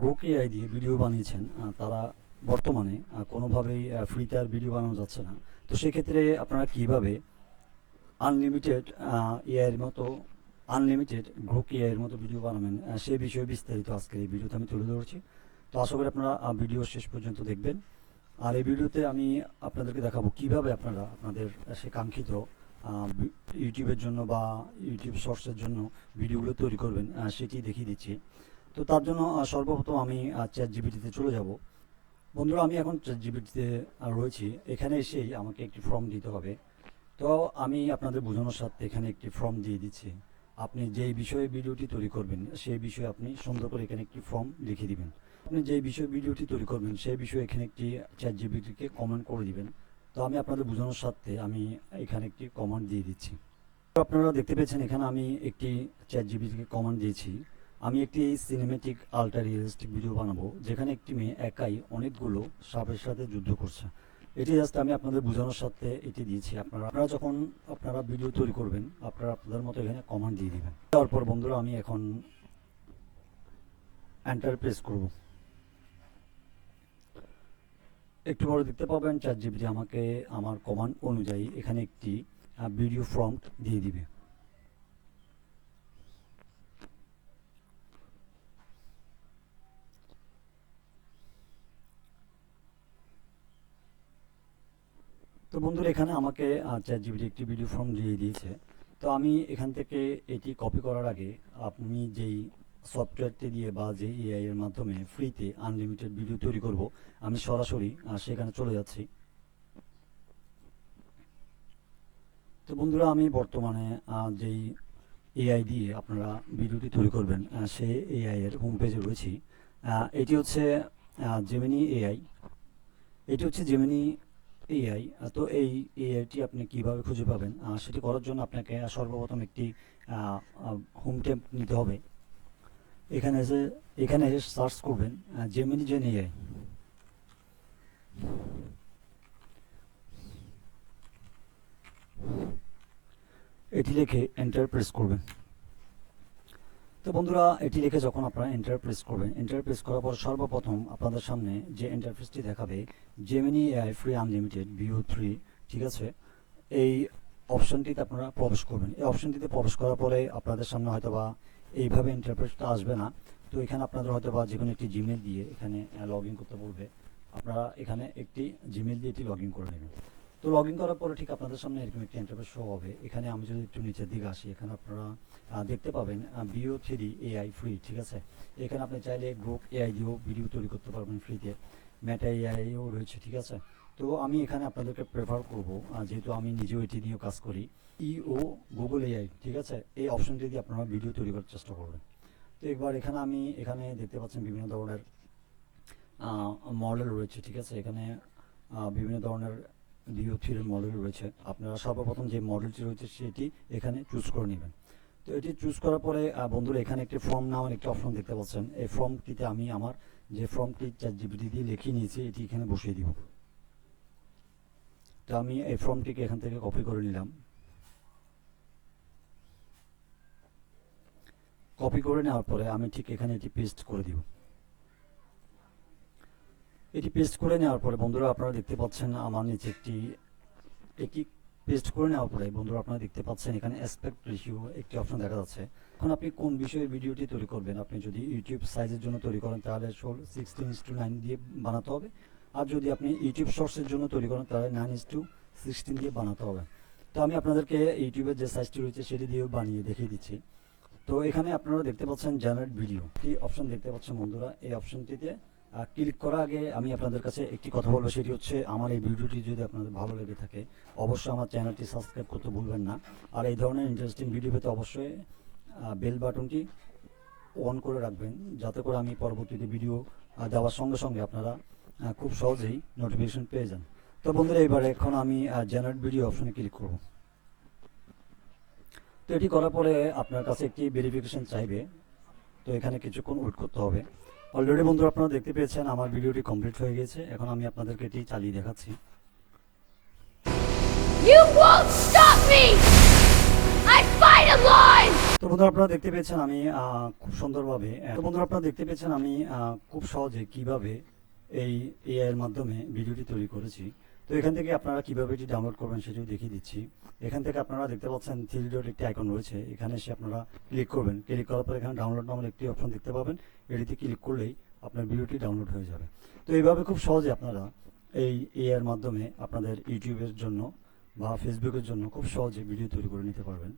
Grok AI দিয়ে video বানিয়েছেন, তারা বর্তমানে কোনোভাবেই ফ্রিতে আর ভিডিও বানানো যাচ্ছে না। তো সেক্ষেত্রে আপনারা কীভাবে আনলিমিটেড এআইয়ের মতো আনলিমিটেড গ্রোক এআইয়ের মতো ভিডিও বানাবেন, সে বিষয়ে বিস্তারিত আজকের এই ভিডিওতে আমি তুলে ধরছি। তো আশা করি আপনারা ভিডিও শেষ পর্যন্ত দেখবেন। আর এই ভিডিওতে আমি আপনাদেরকে দেখাবো কিভাবে আপনারা আপনাদের সে কাঙ্ক্ষিত ইউটিউবের জন্য বা ইউটিউব শর্টসের জন্য ভিডিওগুলো তৈরি করবেন, সেটি দেখিয়ে দিচ্ছি। তো তার জন্য সর্বপ্রথম আমি চ্যাটজিপিটিতে চলে যাব। বন্ধুরা, আমি এখন চ্যাটজিপিটিতে রয়েছি। এখানে এসেই আমাকে একটি ফর্ম দিতে হবে। তো আমি আপনাদের বোঝানোর সাথে এখানে একটি ফর্ম দিয়ে দিচ্ছি। আপনি যেই বিষয়ে ভিডিওটি তৈরি করবেন সেই বিষয়ে আপনি সুন্দর করে এখানে একটি ফর্ম লিখে দিবেন। আপনি যেই বিষয়ে ভিডিওটি তৈরি করবেন সেই বিষয়ে এখানে একটি চ্যাটজিপিটিকে কমেন্ট করে দিবেন। তো আমি আপনাদের বোঝানোর সাথে আমি এখানে একটি কমেন্ট দিয়ে দিচ্ছি। তো আপনারা দেখতে পেয়েছেন এখানে আমি একটি চ্যাটজিপিটিকে কমেন্ট দিয়েছি। আমি একটি সিনেমেটিক আল্ট্রা রিয়েলিস্টিক ভিডিও বানাবো যেখানে একটি মেয়ে একাই অনেকগুলো সাপের সাথে যুদ্ধ করছে। এটি জাস্ট আমি আপনাদের বোঝানোর সাথে এটি দিয়েছি। আপনারা যখন আপনারা ভিডিও তৈরি করবেন আপনারা আপনাদের মতো এখানে কমেন্ট দিয়ে দিবেন। তারপর বন্ধুরা আমি এখন এন্টার প্রেস করব। একটু পরে দেখতে পাবেন চ্যাটজিপিটি আমাকে আমার কমান্ড অনুযায়ী এখানে একটি ভিডিও প্রম্পট দিয়ে দিবে। তো বন্ধুরা, এখানে আমাকে চ্যাটজিপিটি একটি ভিডিও ফর্ম দিয়ে দিয়েছে। তো আমি এখান থেকে এটি কপি করার আগে আপনি যেই সফটওয়্যারটি দিয়ে বা যে এআই এর মাধ্যমে ফ্রিতে আনলিমিটেড ভিডিও তৈরি করব, আমি সরাসরি সেখানে চলে যাচ্ছি। তো বন্ধুরা, আমি বর্তমানে যেই এআই দিয়ে আপনারা ভিডিওটি তৈরি করবেন সেই এআই এর হোম পেজে রয়েছি। এটি হচ্ছে জেমিনি এআই। এটি হচ্ছে জেমিনি এআই। তো এই এআইটি আপনি কিভাবে খুঁজে পাবেন সেটি করার জন্য আপনাকে সর্বপ্রথম একটি হোম ট্যাব নিতে হবে। এখানে এসে সার্চ করবেন জেমিনি জেন এআই। এটি লিখে এন্টার প্রেস করবেন। তো বন্ধুরা, এটি লিখে যখন আপনারা এন্টার প্রেস করবেন, এন্টার প্রেস করার পর সর্বপ্রথম আপনাদের সামনে যে ইন্টারফেসটি দেখাবে Gemini AI free unlimited view 3, ঠিক আছে, এই অপশনটিতে আপনারা প্রবেশ করবেন। এই অপশনটিতে প্রবেশ করার পরে আপনাদের সামনে হয়তো বা এইভাবে ইন্টারফেসটা আসবে না। তো এখানে আপনাদের হয়তো বা যে কোনো একটি জিমেল দিয়ে এখানে লগ ইন করতে বলবে। আপনারা এখানে একটি জিমেল দিয়ে এটি লগ ইন করে নেবেন। তো লগ ইন করার পরে ঠিক আপনাদের সামনে এরকম একটি ইন্টারফেস শো হবে। এখানে আমি যদি একটু নিচের দিকে আসি, এখানে আপনারা দেখতে পাবেন ভিও 3 এআই ফ্রি, ঠিক আছে। এখানে আপনি চাইলে গ্রোক এআই দিয়েও ভিডিও তৈরি করতে পারবেন ফ্রিতে। মেটা এআইও রয়েছে, ঠিক আছে। তো আমি এখানে আপনাদেরকে প্রেফার করব, যেহেতু আমি নিজেও এটি নিয়েও কাজ করি, ইও গুগল এআই, ঠিক আছে, এই অপশনটি দিয়ে আপনারা ভিডিও তৈরি করার চেষ্টা করবেন। তো একবার এখানে দেখতে পাচ্ছেন বিভিন্ন ধরনের মডেল রয়েছে, ঠিক আছে। এখানে বিভিন্ন ধরনের ভিও 3 মডেল রয়েছে। আপনারা সর্বপ্রথম যে মডেলটি রয়েছে সেটি এখানে চুজ করে নেবেন। তো এটি চুজ করার পরে বন্ধুরা এখানে একটি ফর্ম নামের একটি অপশন দেখতে পাচ্ছেন। এই ফর্মটিতে আমি আমার যে ফর্মটি চ্যাটজিপিটি দিয়ে লিখে নিয়েছি এটি এখানে বসিয়ে দিব। তো আমি এই ফর্মটিকে এখান থেকে কপি করে নিলাম। কপি করে নেওয়ার পরে আমি ঠিক এখানে এটি পেস্ট করে দিব। এটি পেস্ট করে নেওয়ার পরে বন্ধুরা আপনারা দেখতে পাচ্ছেন আমার নিচে একটি পেস্ট করে নেওয়ার পরে বন্ধুরা আপনারা দেখতে পাচ্ছেন এখানে অ্যাসপেক্ট রেশিও একটি অপশন দেখা যাচ্ছে। এখন আপনি কোন বিষয়ে ভিডিওটি তৈরি করবেন, আপনি যদি ইউটিউব সাইজের জন্য তৈরি করেন তাহলে 16:9 দিয়ে বানাতে হবে। আর যদি আপনি ইউটিউব শর্টসের জন্য তৈরি করেন তাহলে 9:16 দিয়ে বানাতে হবে। তো আমি আপনাদেরকে ইউটিউবের যে সাইজটি রয়েছে সেটি দিয়েও বানিয়ে দেখিয়ে দিচ্ছি। তো এখানে আপনারা দেখতে পাচ্ছেন জেনারেট ভিডিও একটি অপশন দেখতে পাচ্ছেন বন্ধুরা। এই অপশনটিতে ক্লিক করার আগে আমি আপনাদের কাছে একটি কথা বলবো, সেটি হচ্ছে আমার এই ভিডিওটি যদি আপনাদের ভালো লেগে থাকে অবশ্যই আমার চ্যানেলটি সাবস্ক্রাইব করতে ভুলবেন না। আর এই ধরনের ইন্টারেস্টিং ভিডিও পেতে অবশ্যই বেল বাটনটি অন করে রাখবেন, যাতে করে আমি পরবর্তীতে ভিডিও দেওয়ার সঙ্গে সঙ্গে আপনারা খুব সহজেই নোটিফিকেশন পেয়ে যান। তো বন্ধুরা, এবারে এখন আমি জেনারেট ভিডিও অপশনে ক্লিক করব। তো এটি করার পরে আপনার কাছে একটি ভেরিফিকেশন চাইবে। তো এখানে কিছুক্ষণ ওয়েট করতে হবে। অলরেডি বন্ধুরা আপনারা দেখতে পেয়েছেন আমার ভিডিওটি কমপ্লিট হয়ে গেছে। এখন আমি আপনাদেরকে এটি চালিয়ে দেখাচ্ছি। You won't stop me! I fight alone! তো বন্ধুরা আপনারা দেখতে পেয়েছেন আমি খুব সুন্দরভাবে খুব সহজে কিভাবে এই এআই এর মাধ্যমে ভিডিওটি তৈরি করেছি। তো এখান থেকে আপনারা কিভাবে এটি ডাউনলোড করবেন সেটিও দেখিয়ে দিচ্ছি। এখান থেকে আপনারা দেখতে পাচ্ছেন থ্রি ডট একটি আইকন রয়েছে, এখানে এসে আপনারা ক্লিক করবেন। ক্লিক করার পর এখানে ডাউনলোড নামের একটি অপশন দেখতে পাবেন, এটিতে ক্লিক করলেই আপনার ভিডিওটি ডাউনলোড হয়ে যাবে। তো এইভাবে খুব সহজে আপনারা এই এআই এর মাধ্যমে আপনাদের ইউটিউবের জন্য বা ফেসবুকের জন্য খুব সহজে ভিডিও তৈরি করে নিতে পারবেন।